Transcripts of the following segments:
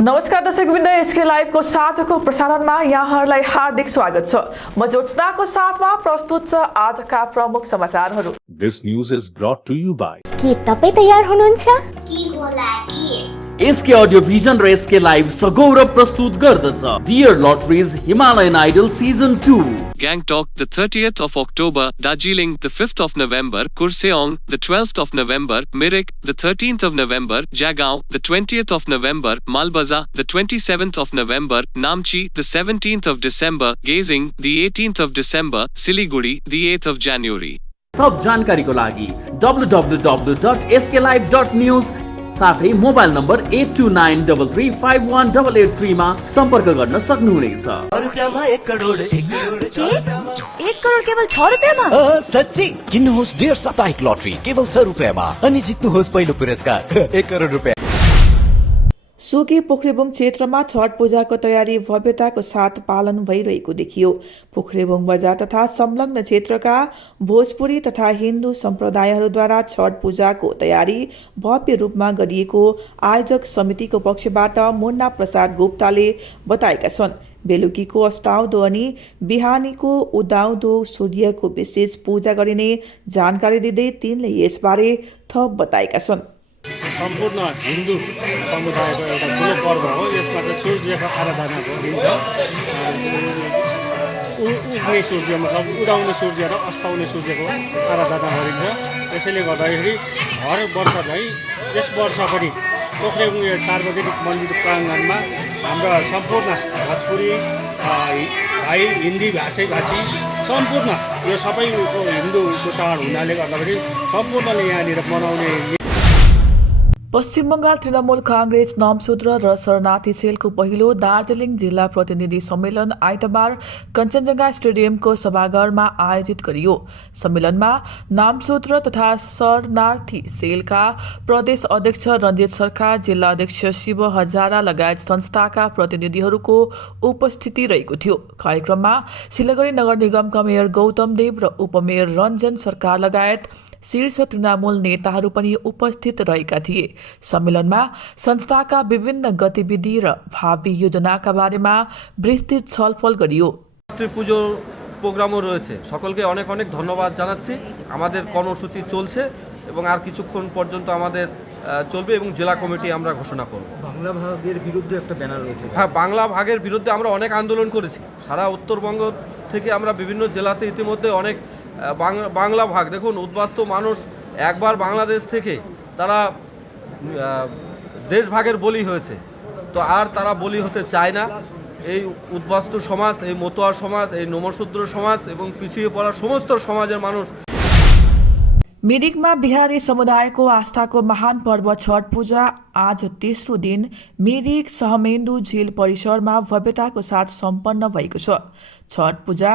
नमस्कार दर्शकवृन्द, एसके लाइभको साँझको प्रसारणमा यहाँहरूलाई हार्दिक स्वागत छ। म ज्योत्सनाको साथमा प्रस्तुत छ आजका प्रमुख समाचारहरू। This news is brought to you by के तपाई तयार हुनुहुन्छ? के होला के? एसके अडियो भिजन र एसके लाइभ सगौरव प्रस्तुत गर्दछ dear lotteries Himalayan idol season 2। Gangtok, the 30th of October, Darjeeling, the 5th of November, Kurseong, the 12th of November, Mirik, the 13th of November, Jagaon, the 20th of November, Malbaza, the 27th of November, Namchi, the 17th of December, Gazing, the 18th of December, Siliguri, the 8th of January. थप जानकारीको लागि www.sklive.news साथै mobile number 8293351883 मा सम्पर्क गर्न सक्नुहुनेछ। एक करोड केवल 6 रुपैयाँमा? सच्ची किन्नुहोस् डेढ साप्ताहिक लटरी केवल 6 रुपैयाँमा अनि जित्नुहोस् पहिलो पुरस्कार 1 करोड रुपैयाँ। सुकी पोखरेबुङ क्षेत्रमा छठ पूजाको तयारी भव्यताको साथ पालन भइरहेको देखियो। पोखरेबुङ बजार तथा संलग्न क्षेत्रका भोजपुरी तथा हिन्दू सम्प्रदायहरूद्वारा छठ पूजाको तयारी भव्य रूपमा गरिएको आयोजक समितिको पक्षबाट मुन्ना प्रसाद गुप्ताले बताएका छन्। बेलुकीको अस्ताउँदो अनि बिहानीको उदाउँदो सूर्यको विशेष पूजा गरिने जानकारी दिँदै तिनले यसबारे थप बताएका छन्। सम्पूर्ण हिन्दू समुदायको एउटा ठुलो पर्व हो। यसमा चाहिँ सूर्यको आराधना गरिन्छ। उग्ने सूर्य मतलब उदाउने सूर्य र अस्ताउने सूर्यको आराधना गरिन्छ। यसैले गर्दाखेरि हर वर्ष चाहिँ यस वर्ष पनि पोखरेबुङ सार्वजनिक मन्दिर प्राङ्गणमा हाम्रो सम्पूर्ण भोजपुरी भाइ हिन्दी भाषी सम्पूर्ण यो सबैको हिन्दूको चाड हुनाले गर्दाखेरि सम्पूर्णले यहाँनिर मनाउने। पश्चिम बंगाल तृणमूल कांग्रेस नामसूत्र र शरणार्थी सेलको पहिलो दार्जिलिङ जिल्ला प्रतिनिधि सम्मेलन आइतबार कञ्चनजङ्घा स्टेडियमको सभागारमा आयोजित गरियो। सम्मेलनमा नामसूत्र तथा शरणार्थी सेलका प्रदेश अध्यक्ष रञ्जित सरकार, जिल्ला अध्यक्ष शिव हजारा लगायत संस्थाका प्रतिनिधिहरूको उपस्थिति रहेको थियो। कार्यक्रममा सिलगढी नगर निगमका मेयर गौतम देव र उपमेयर रञ्जन सरकार लगायत शीर्ष तृणमूल नेताहरू पनि उपस्थित रहेका थिए। सम्मेलनमा संस्थाका विभिन्न गतिविधि र भावी योजनाका बारेमा विस्तृत छलफल गरियो। পুজো প্রোগ্রামও রয়েছে। সকলকে অনেক অনেক ধন্যবাদ জানাচ্ছি। আমাদের কর্মসূচি চলছে এবং আর কিছুক্ষণ পর্যন্ত আমাদের চলবে এবং জেলা কমিটি আমরা ঘোষণা করব। বাংলা ভাগের বিরুদ্ধে একটা ব্যানার রয়েছে। হ্যাঁ, বাংলা ভাগের বিরুদ্ধে আমরা অনেক আন্দোলন করেছি। সারা উত্তরবঙ্গ থেকে আমরা বিভিন্ন জেলাতে ইতিমধ্যে অনেক বাংলা ভাগ, দেখুন উদ্বাস্তু মানুষ একবার বাংলাদেশ থেকে তারা দেশ ভাগের বলি হয়েছে, তো আর তারা বলি হতে চায় না। এই উদ্বাস্তু সমাজ, এই মতুয়া সমাজ, এই নমশূদ্র সমাজ এবং পিছিয়ে পড়া সমস্ত সমাজের মানুষ। मिरिकमा बिहारी समुदायको आस्थाको महान पर्व छठ पूजा आज तेस्रो दिन मिरिक सहमेन्दु झील परिसरमा भव्यताको साथ सम्पन्न भएको छ। छठ पूजा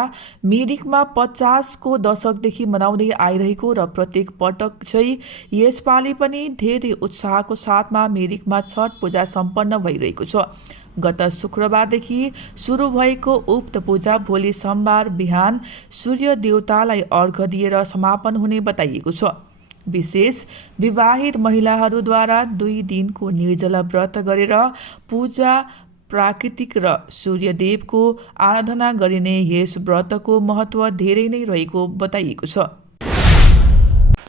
मिरिकमा 50को दशकदेखि मनाउँदै आइरहेको र प्रत्येक पटक चाहिँ यसपालि पनि धेरै उत्साहको साथमा मिरिकमा छठ पूजा सम्पन्न भइरहेको छ। गत शुक्रबारदेखि सुरु भएको उक्त पूजा भोलि सोमबार बिहान सूर्य देवतालाई अर्घ्य दिएर समापन हुने बताइएको छ। विशेष विवाहित महिलाहरूद्वारा 2 दिनको निर्जला व्रत गरेर पूजा प्राकृतिक र सूर्यदेवको आराधना गरिने यस व्रतको महत्व धेरै नै रहेको बताइएको छ।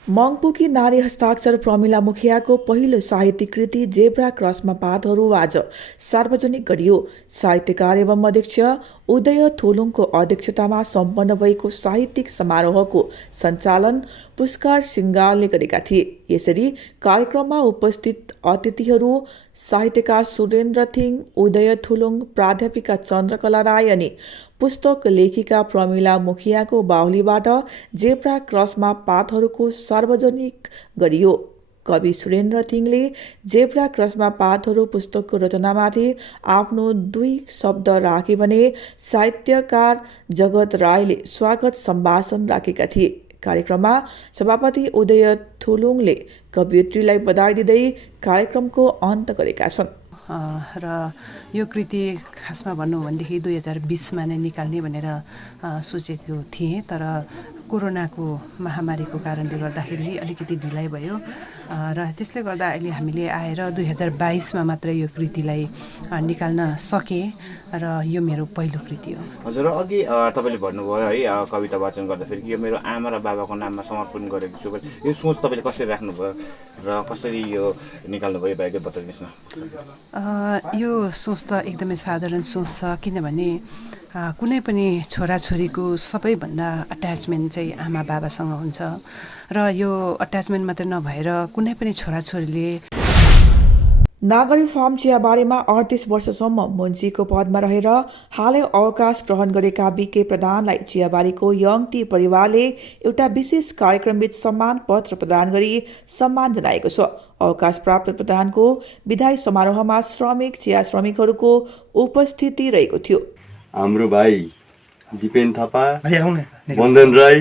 मङपुकी नारी हस्ताक्षर प्रमिला मुखियाको पहिलो साहित्यिक कृति जेब्रा क्रसमा पातहरू आज सार्वजनिक गरियो। साहित्यकार एवं अध्यक्ष उदय थोलुङको अध्यक्षतामा सम्पन्न भएको साहित्यिक समारोहको सञ्चालन पुष्कर सिंगालले गरेका थिए। यसरी कार्यक्रममा उपस्थित अतिथिहरू साहित्यकार सुरेन्द्र थिङ, उदय थुलुङ, प्राध्यापिका चन्द्रकला राई अनि पुस्तक लेखिका प्रमिला मुखियाको बाहुलीबाट जेब्रा क्रसमा पातहरूको सार्वजनिक गरियो। कवि सुरेन्द्र थिङले जेब्रा क्रसमा पातहरू पुस्तकको रचनामाथि आफ्नो 2 शब्द राखे भने साहित्यकार जगत राईले स्वागत सम्भाषण राखेका थिए। कार्यक्रममा सभापति उदय थुलुङले कवियत्रीलाई बधाई दिँदै कार्यक्रमको अन्त गरेका छन्। र यो कृति खासमा भन्नु हो भनेदेखि 2020मा नै निकाल्ने भनेर सोचेको थिएँ, तर कोरोनाको महामारीको कारणले गर्दाखेरि अलिकति ढिलाइ भयो र त्यसले गर्दा अहिले हामीले आएर 2022मा मात्र यो कृतिलाई निकाल्न सकेँ र यो मेरो पहिलो कृति हो। हजुर, अघि तपाईँले भन्नुभयो है कविता वाचन गर्दाखेरि यो मेरो आमा र बाबाको नाममा समर्पण गरेको छु। यो सोच तपाईँले कसरी राख्नुभयो र कसरी यो निकाल्नुभयो बाइकै बताइदिनुहोस् न। यो सोच त एकदमै साधारण सोच छ, किनभने कुनै पनि छोराछोरीको सबैभन्दा अट्याचमेन्ट चाहिँ आमा बाबासँग हुन्छ र यो अट्याचमेन्ट मात्रै नभएर कुनै पनि छोराछोरीले नागरी फार्म चियाबारीमा 38 वर्षसम्म मुन्सीको पदमा रहेर हालै अवकाश ग्रहण गरेका बीके प्रधानलाई चियाबारीको यङ टी परिवारले एउटा विशेष कार्यक्रमबीच सम्मान पत्र प्रदान गरी सम्मान जनाएको छ। अवकाश प्राप्त प्रधानको विदाई समारोहमा श्रमिक चिया श्रमिकहरूको उपस्थिति रहेको थियो। हाम्रो भाइ दिपेन थापा, वन्दन राई,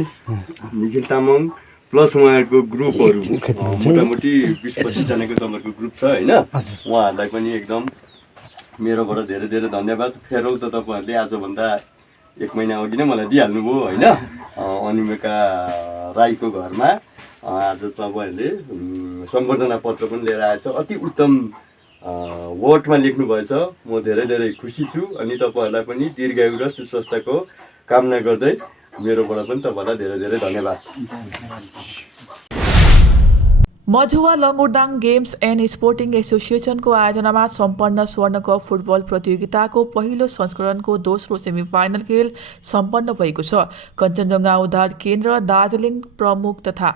निखिल तामाङ प्लस उहाँहरूको ग्रुपहरू मोटामोटी 20-25 जनाको तपाईँहरूको ग्रुप छ होइन। उहाँहरूलाई पनि एकदम मेरोबाट धेरै धेरै धन्यवाद। फेरल त तपाईँहरूले आजभन्दा 1 महिना अघि नै मलाई दिइहाल्नुभयो होइन। अनिमेका राईको घरमा आज तपाईँहरूले सम्बर्धना पत्र पनि लिएर आएछ। अति उत्तम वर्डमा लेख्नु भएछ। म धेरै धेरै खुसी छु अनि तपाईँहरूलाई पनि दीर्घायु र सुस्वास्थ्यको कामना गर्दै मेरोबाट पनि तपाईँलाई धेरै धेरै धन्यवाद। मझुवा लङ्गुरदाङ गेम्स एन्ड स्पोर्टिङ एसोसिएसनको आयोजनामा सम्पन्न स्वर्ण कप फुटबल प्रतियोगिताको पहिलो संस्करणको दोस्रो सेमिफाइनल खेल सम्पन्न भएको छ। कञ्चनजङ्घा उद्धार केन्द्र दार्जिलिङ प्रमुख तथा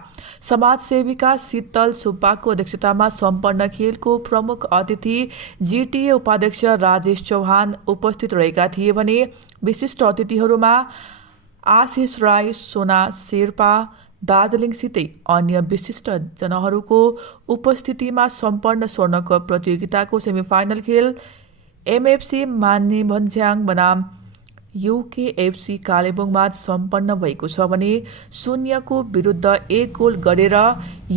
समाजसेविका शीतल सुब्बाको अध्यक्षतामा सम्पन्न खेलको प्रमुख अतिथि जिटिए उपाध्यक्ष राजेश चौहान उपस्थित रहेका थिए भने विशिष्ट अतिथिहरूमा आशिष राई, सोना शेर्पा, दार्जिलिङसितै अन्य विशिष्ट जनहरूको उपस्थितिमा सम्पन्न स्वर्ण कप प्रतियोगिताको सेमिफाइनल खेल एमएफसी मान्ने भन्ज्याङ बनाम युकेएफसी कालेबुङमा सम्पन्न भएको छ भने 0 विरुद्ध 1 गोल गरेर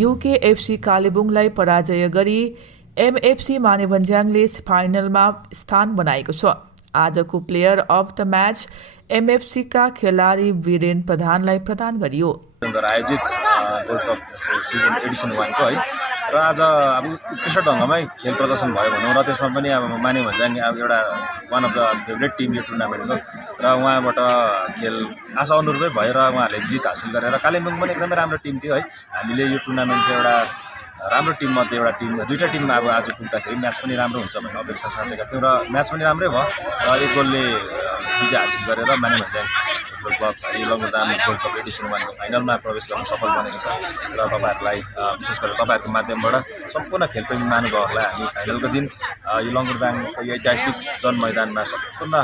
युकेएफसी कालेबुङलाई पराजय गरी एमएफसी माने भन्ज्याङले फाइनलमा स्थान बनाएको छ। आजको player of the match MFC का खेलाडी वीरेन प्रधानलाई प्रदान गरियो। आयोजित वर्ल्ड कप सिजन एडिसन 1 को है र आज अब उत्कृष्ट ढङ्गमै खेल प्रदर्शन भयो भनौँ र त्यसमा पनि अब माने भन्ज्याङ अब एउटा one of the favourite team यो टुर्नामेन्टको र उहाँबाट खेल आशा अनुरूपै भएर उहाँहरूले जित हासिल गरेर कालिम्पोङ पनि एकदमै राम्रो टिम थियो है। हामीले यो टुर्नामेन्टको एउटा राम्रो टिममध्ये एउटा टिम, दुईवटा टिममा अब आज पुग्दाखेरि म्याच पनि राम्रो हुन्छ भन्ने अपेक्षा साँचेका थियौँ र म्याच पनि राम्रै भयो र 1 गोलले विजय हासिल गरेर Mane Bhanjyang football club Langurdang world cup edition 1 को फाइनलमा प्रवेश गर्न सफल बनेको छ र तपाईँहरूलाई विशेष गरेर तपाईँहरूको माध्यमबाट सम्पूर्ण खेलप्रेमी महानुभावहरूलाई हामी फाइनलको दिन यो लङ्गुरदाङको यो ऐतिहासिक जनमैदानमा सम्पूर्ण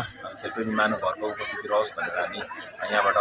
खेलप्रेमी महानुभावहरूको उपस्थिति रहोस् भनेर हामी यहाँबाट।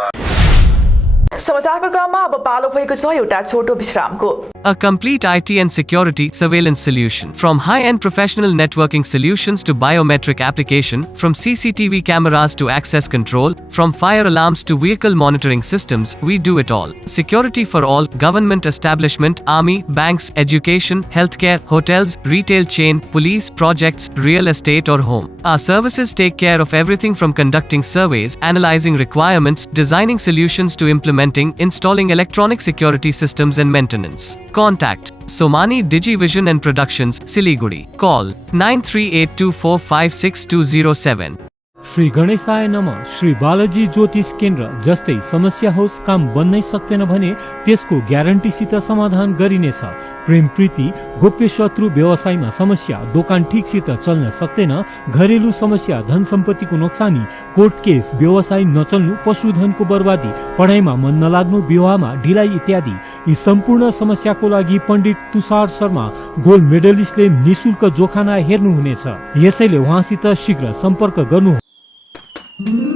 समाचारको क्रममा अब पालो भएको छ एउटा छोटो विश्रामको। A complete IT and security surveillance solution. From high-end professional networking solutions to biometric application, from CCTV cameras to access control, from fire alarms to vehicle monitoring systems, we do it all. Security for all, government establishment, army, banks, education, healthcare, hotels, retail chain, police, projects, real estate or home. Our services take care of everything from conducting surveys, analyzing requirements, designing solutions to implementing, installing electronic security systems and maintenance. Contact Somani Digivision and Productions, Siliguri. Call 9382456207. Shri गणेशाय नमः। श्री बालाजी ज्योतिष केन्द्र जस्तै समस्या होस् काम बन्नै सक्दैन भने त्यसको ग्यारेन्टीसित समाधान गरिनेछ। प्रेम प्रीति, गोप्य शत्रु, व्यवसायमा समस्या, दोकान ठिकसित चल्न सक्दैन, घरेलु समस्या, धन सम्पत्तिको नोक्सानी, कोर्ट केस, व्यवसाय नचल्नु, पशुधनको बर्बादी, पढाइमा मन नलाग्नु, विवाहमा ढिलाइ इत्यादि यी सम्पूर्ण समस्याको लागि पण्डित तुषार शर्मा गोल्ड मेडलिस्टले निशुल्क जोखाना हेर्नुहुनेछ। यसैले उहाँसित शीघ्र सम्पर्क गर्नु।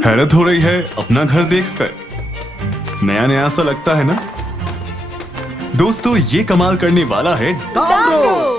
हैरत हो रही है अपना घर देखकर? नया नया सा लगता है ना दोस्तों? ये कमाल करने वाला है डैम्रो।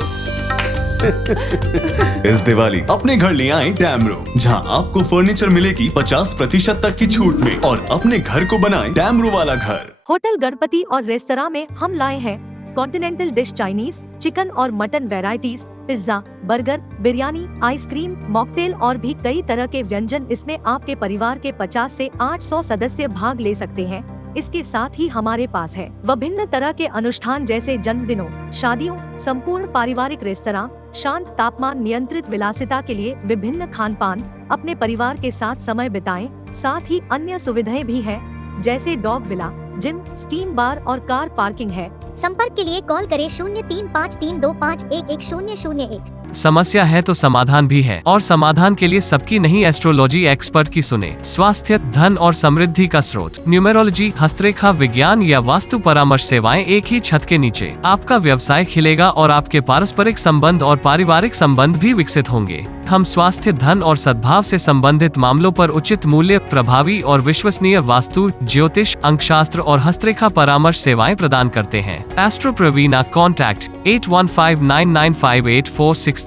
इस दिवाली अपने घर ले आए डैम्रो, जहां आपको फर्नीचर मिलेगी 50% तक की छूट में और अपने घर को बनाएं डैम्रो वाला घर। होटल गणपति और रेस्तरां में हम लाए हैं कॉन्टिनेंटल डिश, चाइनीज, चिकन और mutton varieties, pizza, burger, biryani, ice cream, mocktail और भी कई तरह के व्यंजन। इसमें आपके परिवार के 50 से 800 सदस्य भाग ले सकते हैं। इसके साथ ही हमारे पास है विभिन्न तरह के अनुष्ठान जैसे जन्मदिनों, शादियों, संपूर्ण पारिवारिक रेस्तरां, शांत तापमान नियंत्रित विलासिता के लिए विभिन्न खान पान, अपने परिवार के साथ समय बिताएं। साथ ही अन्य सुविधाएं भी हैं जैसे डॉग विला, जिम, स्टीम बार और कार पार्किंग है। संपर्क के लिए कॉल करें 035325110001। समस्या है तो समाधान भी है, और समाधान के लिए सबकी नहीं एस्ट्रोलॉजी एक्सपर्ट की सुने। स्वास्थ्य, धन और समृद्धि का स्रोत, न्यूमेरोलॉजी, हस्तरेखा विज्ञान या वास्तु परामर्श सेवाएं एक ही छत के नीचे। आपका व्यवसाय खिलेगा और आपके पारस्परिक संबंध और पारिवारिक संबंध भी विकसित होंगे। हम स्वास्थ्य, धन और सद्भाव से संबंधित मामलों पर उचित मूल्य, प्रभावी और विश्वसनीय वास्तु, ज्योतिष, अंकशास्त्र और हस्तरेखा परामर्श सेवाएं प्रदान करते हैं। Astro Praveena, contact 8159958463।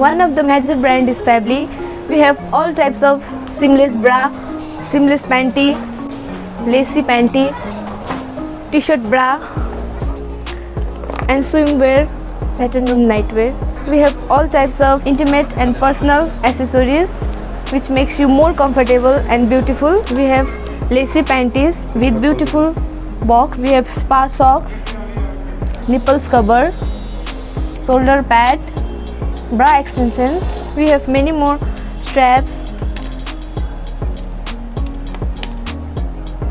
One of the major brand is Fably. We have all types of seamless bra, seamless panty, lacy panty, t-shirt bra, and swimwear, satin and nightwear. We have all types of intimate and personal accessories which makes you more comfortable and beautiful. We have lacy panties with beautiful box. We have spa socks, nipples cover, shoulder pad, bra extensions. We have many more straps.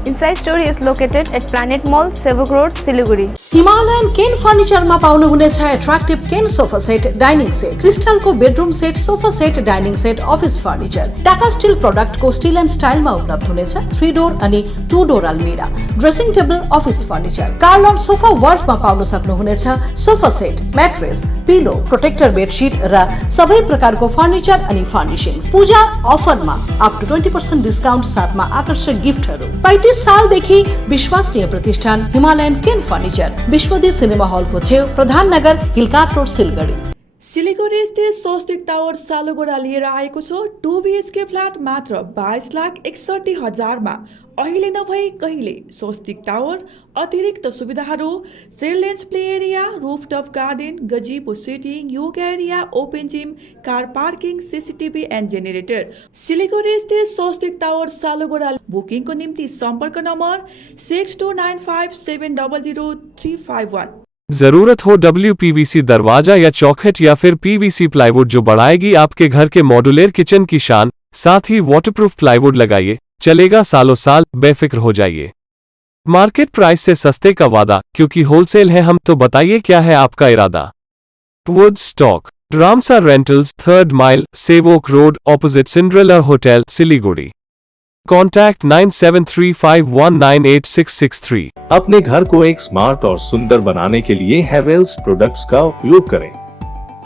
Inside store is located at Planet Mall, Sevok Road, Siliguri. Himalayan cane फर्निचरमा पाउनुहुनेछ attractive cane sofa set, dining set, क्रिस्टलको bedroom set, sofa set, dining set, office furniture, Tata steel प्रोडक्टको steel and स्टाइलमा उपलब्ध हुनेछ 3 door अनि 2 door अलमिरा, dressing table, office furniture. कार्लन सोफा वर्ल्डमा पाउन सक्नुहुनेछ sofa set, mattress, pillow, protector bedsheet र सबै प्रकारको फर्निचर अनि फर्निशिङ्स। पूजा अफरमा अप टु 20% डिस्काउन्ट साथमा आकर्षक गिफ्टहरू। 35 सालदेखि विश्वसनीय प्रतिष्ठान हिमालयन केन फर्निचर, विश्वदीप सिनेमा हलको छेउ, प्रधान नगर, हिलकाट रोड, सिलगढी। सिलिगुडी स्थित स्वस्तिक टावर सालुगोडा लिएर आएको छ 2 BHK फ्ल्याट मात्र 22,61,000 अहिले नभई कहिले। स्वस्तिक टावर अतिरिक्त सुविधाहरू children's play area, rooftop garden, gazebo sitting, yoga area, open gym, car parking, CCTV and generator. Siliguri स्थित स्वस्तिक टावर सालुगोडा। बुकिङको निम्ति सम्पर्क नम्बर 6295700351। जरूरत हो WPVC दरवाजा या चौखट या फिर PVC प्लाईवुड जो बढ़ाएगी आपके घर के मॉड्यूलर किचन की शान, साथ ही वाटरप्रूफ प्लाईवुड लगाइए, चलेगा सालों साल, बेफिक्र हो जाइए। मार्केट प्राइस से सस्ते का वादा, क्योंकि होलसेल है हम, तो बताइए क्या है आपका इरादा। Would stock, Ramsa rentals, 3rd mile, Sevoke road, opposite Cinderella hotel, Siliguri. Contact 9735198663। अपने घर को एक स्मार्ट और सुंदर बनाने के लिए हेवेल्स प्रोडक्ट्स का उपयोग करें।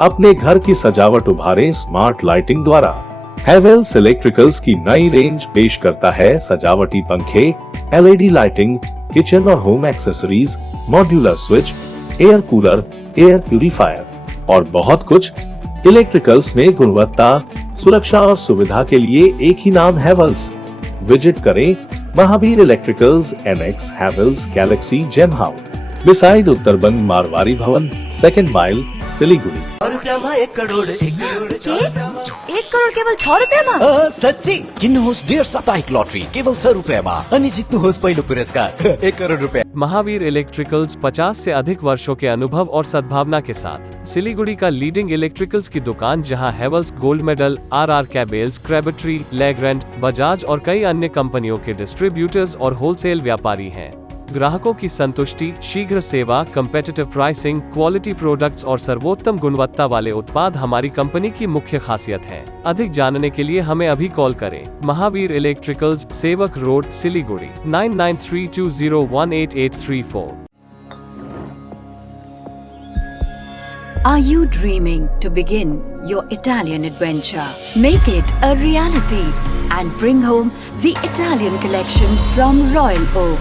अपने घर की सजावट उभारें स्मार्ट लाइटिंग द्वारा। हेवेल्स इलेक्ट्रिकल्स की नई रेंज पेश करता है सजावटी पंखे, LED लाइटिंग, किचन और home accessories, modular switch, air cooler, air purifier और बहुत कुछ। इलेक्ट्रिकल्स में गुणवत्ता, सुरक्षा और सुविधा के लिए एक ही नाम हेवेल्स। विजिट करें Mahavir electricals, NX, Havells, galaxy, gem house, beside Uttarbang Marwari Bhawan, 2nd mile, Siliguri. 1 crore 1 crore केवल 6 रुपियाँमा? सच्ची किन्नुहोस् डेढ साप्ताहिक लटरी केवल 6 रुपियाँमा अनि जित्नुहोस् पहिलो पुरस्कार 1 करोड रुपियाँ। महावीर इलेक्ट्रिकल्स 50 से अधिक वर्षों के अनुभव और सद्भावना के साथ सिलीगुड़ी का लीडिंग इलेक्ट्रिकल्स की दुकान, जहां Havells gold medal, RR cables, Crabtree, Legrand, Bajaj और कई अन्य कंपनियों के डिस्ट्रीब्यूटर्स और होलसेल व्यापारी हैं। ग्राहकों की संतुष्टि, शीघ्र सेवा, कम्पेटिटिव प्राइसिंग, क्वालिटी प्रोडक्ट्स और सर्वोत्तम गुणवत्ता वाले उत्पाद हमारी कंपनी की मुख्य खासियत है। अधिक जानने के लिए हमें अभी कॉल करें। महावीर इलेक्ट्रिकल्स, सेवक road, Siliguri, 9932018834। Are you dreaming to begin your Italian adventure? Make it a reality and bring home the Italian collection from Royal Oak.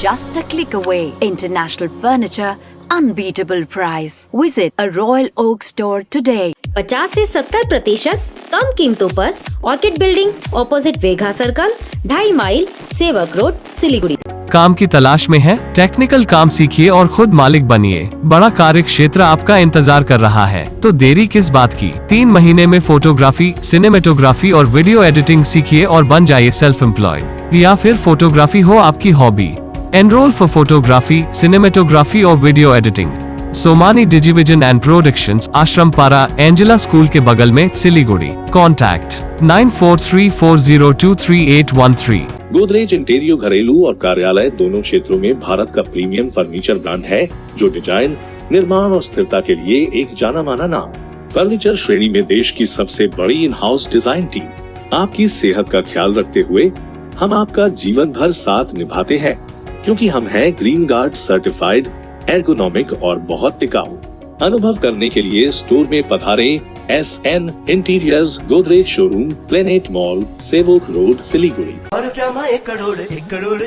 Just a click away. International furniture, unbeatable price. Visit a Royal Oak store today. 50 से 70% कम कीमतों पर orchid building, opposite Vega circle, 2.5 mile, Sevok road, Siliguri. काम की तलाश में है? Technical काम सीखिए और खुद मालिक बनिए। बड़ा कार्य क्षेत्र आपका इंतजार कर रहा है, तो देरी किस बात की। 3 महीने में फोटोग्राफी, सिनेमेटोग्राफी और वीडियो एडिटिंग सीखिए और बन जाइए सेल्फ एम्प्लॉयड। या फिर फोटोग्राफी हो आपकी hobby, Enroll for photography, cinematography or video editing. Somani Digivision and productions, Ashrampara, Angela school के बगल में, सिलीगुड़ी। कॉन्टैक्ट 9434023813। गोदरेज इंटीरियो घरेलू और कार्यालय दोनों क्षेत्रों में भारत का प्रीमियम फर्नीचर ब्रांड है, जो डिजाइन, निर्माण और स्थिरता के लिए एक जाना माना नाम। फर्नीचर श्रेणी में देश की सबसे बड़ी इन हाउस डिजाइन टीम। आपकी सेहत का ख्याल रखते हुए हम आपका जीवन भर साथ निभाते हैं, क्योंकि हम हैं ग्रीन गार्ड सर्टिफाइड, एर्गोनॉमिक और बहुत टिकाऊ। अनुभव करने के लिए स्टोर में पधारे। SN interiors, Godrej showroom, planet mall, Sevoke road, Siliguri. 1 crore 1 crore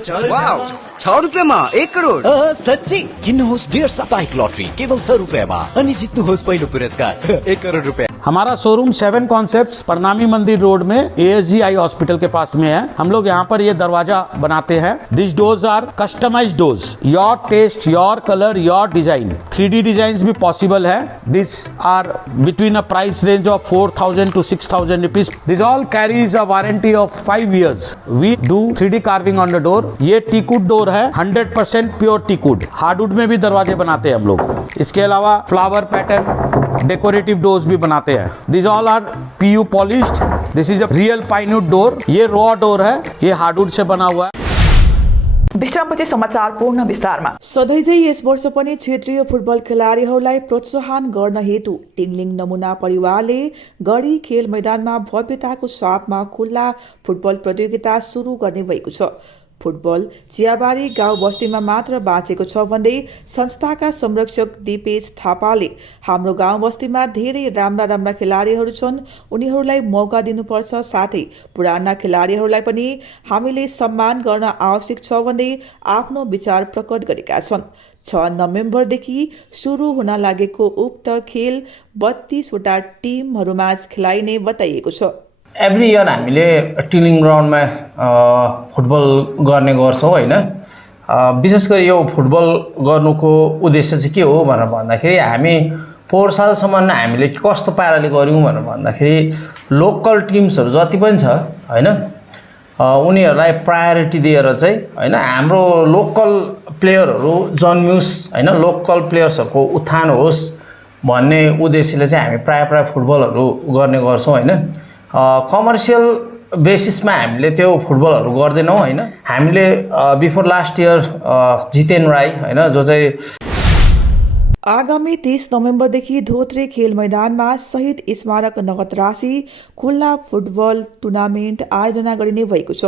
6 रुपियाँमा 1 करोड। सच्ची किन्नुहोस् डेढ साप्ताहिक लटरी केवल 6 रुपियाँमा अनि जित्नुहोस् पहिलो पुरस्कार 1 करोड रुपियाँ। हमारा शोरूम 7 कॉन्सेप्ट्स परनामी मंदिर रोड में ASG आई हॉस्पिटल के पास में है। हम लोग यहाँ पर ये दरवाजा बनाते हैं। This doors are customised doors, your taste, your colour, your design. 3D design भी पॉसिबल है। This are between a price range of 4,000 to 6,000 rupees. This all carries a warranty of 5 years। We do 3D carving on the door. ये teakwood door है, 100% pure teakwood. Hardwood में भी दरवाजे बनाते हैं हम लोग। इसके अलावा फ्लावर पैटर्न, डेकोरेटिव डोर्स भी बनाते हैं। This all are PU polished. This is a real pinewood door. ये रॉ डोर है, ये हार्डवुड से बना हुआ है। विश्रामपछि समाचार पूर्ण विस्तारमा। सधैँझै यस वर्ष पनि क्षेत्रीय फुटबल खेलाडीहरूलाई प्रोत्साहन गर्न हेतु टिङलिङ नमुना परिवारले गढी खेल मैदानमा भव्यताको साथमा खुल्ला फुटबल प्रतियोगिता सुरु गर्ने भएको छ। फुटबल चियाबारी गाउँ बस्तीमा मात्र बाँचेको छ भन्दै संस्थाका संरक्षक दिपेश थापाले हाम्रो गाउँ बस्तीमा धेरै राम्रा खेलाडीहरू छन्, उनीहरूलाई मौका दिनुपर्छ, साथै पुराना खेलाडीहरूलाई पनि हामीले सम्मान गर्न आवश्यक छ भन्दै आफ्नो विचार प्रकट गरेका छन्। 6 नोभेम्बरदेखि सुरु हुन लागेको उक्त खेल 32 वटा टिमहरूमाझ खेलाइने बताइएको छ। एभ्री इयर हामीले टिलिङ ग्राउन्डमा फुटबल गर्ने गर्छौँ होइन। विशेष गरी यो फुटबल गर्नुको उद्देश्य चाहिँ के हो भनेर भन्दाखेरि हामी पोहोर सालसम्म हामीले कस्तो पाराले गऱ्यौँ भनेर भन्दाखेरि लोकल टिम्सहरू जति पनि छ होइन, उनीहरूलाई प्रायोरिटी दिएर चाहिँ होइन हाम्रो लोकल प्लेयरहरू जन्मियोस् होइन, लोकल प्लेयर्सहरूको उत्थान होस् भन्ने उद्देश्यले चाहिँ हामी प्रायः फुटबलहरू गर्ने गर्छौँ होइन। कमर्सियल बेसिसमा हामीले त्यो फुटबलहरू गर्दैनौँ होइन। हामीले बिफोर लास्ट इयर जितेन राई होइन, जो चाहिँ आगामी 30 नोभेम्बरदेखि धोत्रे खेल मैदानमा शहीद स्मारक नगद राशि खुल्ला फुटबल टुर्नामेन्ट आयोजना गरिने भएको छ।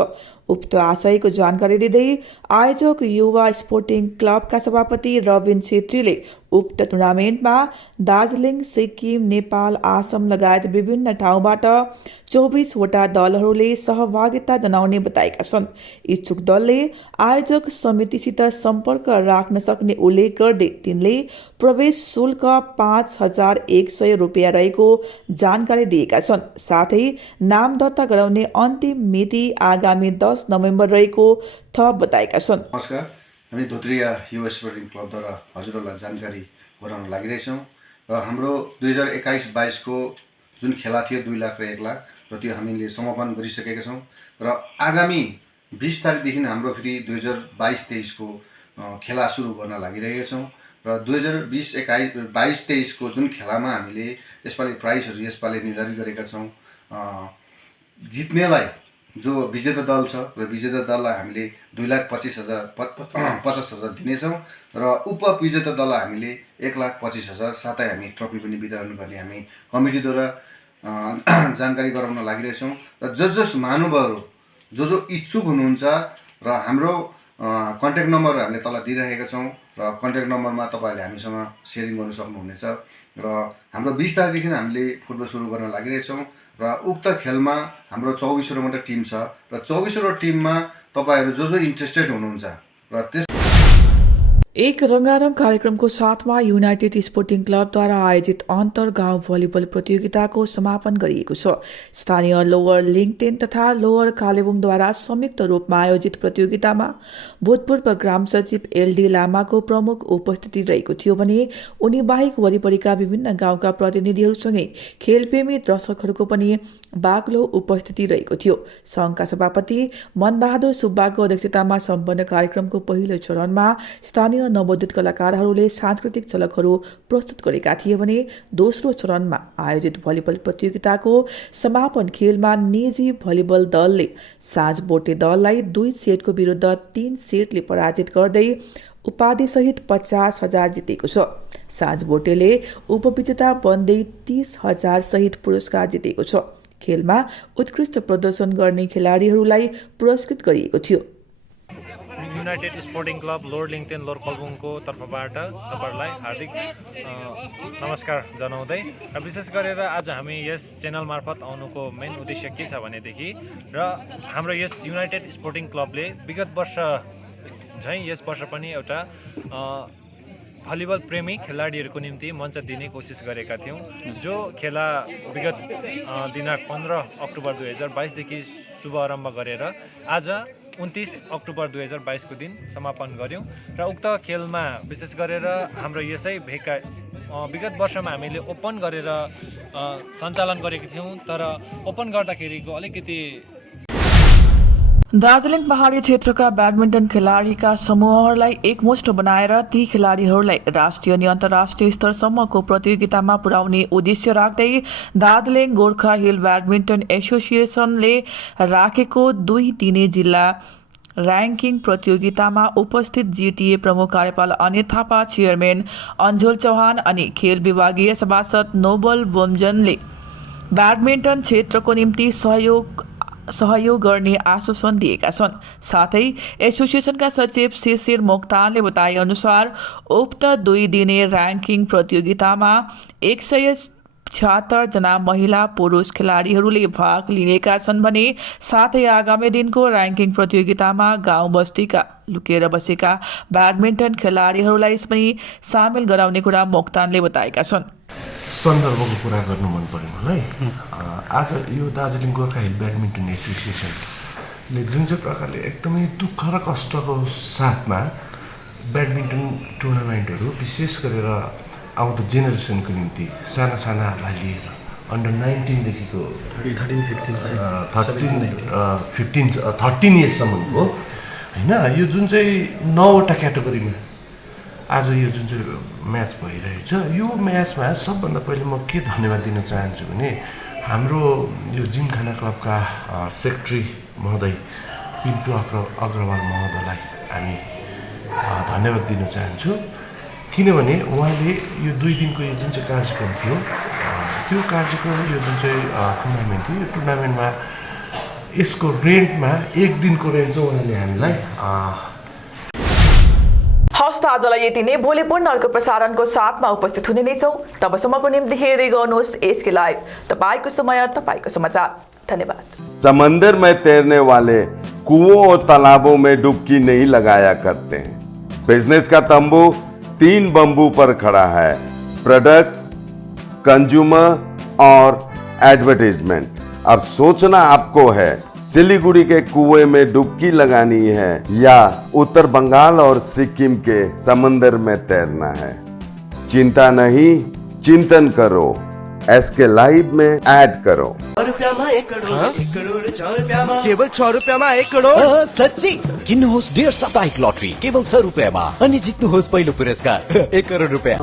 उक्त आशयको जानकारी दिँदै आयोजक युवा स्पोर्टिङ क्लबका सभापति रविन छेत्रीले उक्त टुर्नामेन्टमा दार्जिलिङ, सिक्किम, नेपाल, आसम लगायत विभिन्न ठाउँबाट 24 वटा दलहरूले सहभागिता जनाउने बताएका छन्। इच्छुक दलले आयोजक समितिसित सम्पर्क राख्न सक्ने उल्लेख गर्दै तिनले प्रवेश शुल्क 5,100 रुपियाँ रहेको जानकारी दिएका छन्। साथै नाम दर्ता गराउने अन्तिम मिति आगामी 10 नोभेम्बर रहेको थप बताएका छन्। नमस्कार, हामी धोत्रिया युवा स्पोर्टिङ क्लबद्वारा हजुरहरूलाई जानकारी गराउन लागिरहेछौँ र हाम्रो 2021-22 को जुन खेला थियो 2 लाख र 1 लाख र त्यो हामीले समापन गरिसकेका छौँ र आगामी 20 तारिकदेखि हाम्रो फेरि 2022-23 को खेला सुरु गर्न लागिरहेका छौँ र 2022-23 को जुन खेलामा हामीले यसपालि प्राइजहरू यसपालि निर्धारित गरेका छौँ। जित्नेलाई जो विजेता दल छ र विजेता दललाई हामीले 2,25,000 दिनेछौँ र उपविजेता दललाई हामीले 1,25,000 साथै हामी ट्रफी पनि वितरण गर्ने हामी कमिटीद्वारा जानकारी गराउन लागिरहेछौँ र जस महानुभावहरू जो इच्छुक हुनुहुन्छ र हाम्रो कन्ट्याक्ट नम्बरहरू हामीले तल दिइरहेका छौँ र कन्ट्याक्ट नम्बरमा तपाईँहरूले हामीसँग सेयरिङ गर्न सक्नुहुनेछ र हाम्रो 20 तारिकदेखि हामीले फुटबल सुरु गर्न लागिरहेछौँ र उक्त खेलमा हाम्रो 24वटा टिम छ र 24वटा टिममा तपाईहरु जो इन्ट्रेस्टेड हुनुहुन्छ र त्यस एक रंगारंग कार्यक्रमको साथमा युनाइटेड स्पोर्टिङ क्लबद्वारा आयोजित अन्तर गाउँ भलिबल प्रतियोगिताको समापन गरिएको छ। स्थानीय लोवर लिङ्गटेन तथा लोवर कालेबुङद्वारा संयुक्त रूपमा आयोजित प्रतियोगितामा भूतपूर्व ग्राम सचिव एलडी लामाको प्रमुख उपस्थिति रहेको थियो भने उनी बाहेक वरिपरिका विभिन्न गाउँका प्रतिनिधिहरूसँगै खेलप्रेमी दर्शकहरूको पनि बाक्लो उपस्थिति रहेको थियो। संघका सभापति मनबहादुर सुब्बाको अध्यक्षतामा सम्पन्न कार्यक्रमको पहिलो चरणमा स्थानीय नवोदित कलाकारहरूले सांस्कृतिक झलकहरू प्रस्तुत गरेका थिए भने दोस्रो चरणमा आयोजित भलिबल प्रतियोगिताको समापन खेलमा निजी भलिबल दलले साँझ बोटे दललाई 2 सेटको विरुद्ध 3 सेटले पराजित गर्दै उपाधिसहित 50,000 जितेको छ। साँझ बोटेले उपविजेता बन्दै 30,000 सहित पुरस्कार जितेको छ। खेलमा उत्कृष्ट प्रदर्शन गर्ने खेलाडीहरूलाई पुरस्कृत गरिएको थियो। United sporting club lower Lingten lower कलबुङको तर्फबाट तपाईँहरूलाई हार्दिक नमस्कार जनाउँदै र विशेष गरेर आज हामी यस च्यानल मार्फत आउनुको मेन उद्देश्य के छ भनेदेखि र हाम्रो यस युनाइटेड स्पोर्टिङ क्लबले विगत वर्ष झैँ यस वर्ष पनि एउटा भलिबल प्रेमी खेलाडीहरूको निम्ति मञ्च दिने कोसिस गरेका थियौँ, जो खेला विगत दिनाङ्क 15 अक्टोबर 2022देखि शुभारम्भ गरेर आज 29 अक्टोबर 2022 को दिन समापन गर्यौं र उक्त खेलमा विशेष गरेर हाम्रो यसै भेका विगत वर्षमा हामीले ओपन गरेर सञ्चालन गरेका थियौं, तर ओपन गर्दाखेरिको अलिकति दार्जिलिङ पहाडी क्षेत्रका ब्याडमिन्टन खेलाडीका समूहहरूलाई एकमुष्ट बनाएर ती खेलाडीहरूलाई राष्ट्रिय अनि अन्तर्राष्ट्रिय स्तरसम्मको प्रतियोगितामा पुर्याउने उद्देश्य राख्दै दार्जिलिङ गोर्खा हिल ब्याडमिन्टन एसोसिएसनले राखेको 2 दिने जिल्ला र्याङ्किङ प्रतियोगितामा उपस्थित जिटिए प्रमुख कार्यपाल अनित थापा, चेयरम्यान अन्जोल चौहान अनि खेल विभागीय सभासद नोबल बोम्जनले ब्याडमिन्टन क्षेत्रको निम्ति सहयोग गर्ने आश्वासन दिएका छन्। साथै एसोसिएसनका सचिव शिशिर मोक्तानले बताए अनुसार उक्त 2 दिने र्याङ्किङ प्रतियोगितामा 176 जना महिला पुरुष खेलाडीहरूले भाग लिएका छन् भने साथै आगामी दिनको र्याङ्किङ प्रतियोगितामा गाउँ बस्तीका लुकेर बसेका ब्याडमिन्टन खेलाडीहरूलाई पनि सामेल गराउने कुरा मोक्तानले बताएका छन्। सन्दर्भको कुरा गर्नु मन पर्यो मलाई। आज यो दार्जिलिङ गोर्खा हिल ब्याडमिन्टन एसोसिएसनले जुन चाहिँ प्रकारले एकदमै दुःख र कष्टको साथमा ब्याडमिन्टन टुर्नामेन्टहरू विशेष गरेर आउँदो जेनेरेसनको निम्ति सानाहरूलाई लिएर अन्डर 19 देखिको 13 इयर्ससम्मको होइन, यो जुन चाहिँ 9वटा क्याटेगोरीमा आज यो जुन चाहिँ म्याच भइरहेछ, यो म्याचमा सबभन्दा पहिले म के धन्यवाद दिन चाहन्छु भने हाम्रो यो जिमखाना क्लबका सेक्रेटरी महोदय पिन्टु अग्रवाल महोदयलाई हामी धन्यवाद दिन चाहन्छु, किनभने उहाँले यो 2 दिनको यो जुन चाहिँ कार्यक्रम थियो, त्यो कार्यक्रम यो जुन चाहिँ टुर्नामेन्ट थियो, यो टुर्नामेन्टमा यसको रेन्टमा 1 दिनको रेन्ट चाहिँ उहाँले हामीलाई हस्त आजलाई यति नै। भोलि पुनः अर्को प्रसारणको साथमा उपस्थित हुने नै छौँ। तबसम्मको निम्ति हेर्दै गर्नुहोस् एसके लाइभ, तपाईको समय तपाईको समाचार। धन्यवाद। समंदर में तैरने वाले कुओं और तालाबों में डुबकी नहीं लगाया करते हैं। बिजनेस का तंबू 3 बंबू पर खड़ा है: प्रोडक्ट्स, कंज्यूमर और एडवर्टाइजमेंट। अब सोचना आपको है, सिलीगुड़ी के कुएं में डुबकी लगानी है या उत्तर बंगाल और सिक्किम के समंदर में तैरना है। चिंता नहीं, चिंतन करो, एसके लाइव में ऐड करो। केवल 6 रुपियाँमा 1 करोड। सच्ची किन्नुहोस् डेढ साप्ताहिक लटरी केवल 6 रुपियाँमा अनि जित्नुहोस् पहिलो पुरस्कार 1 करोड रुपियाँ।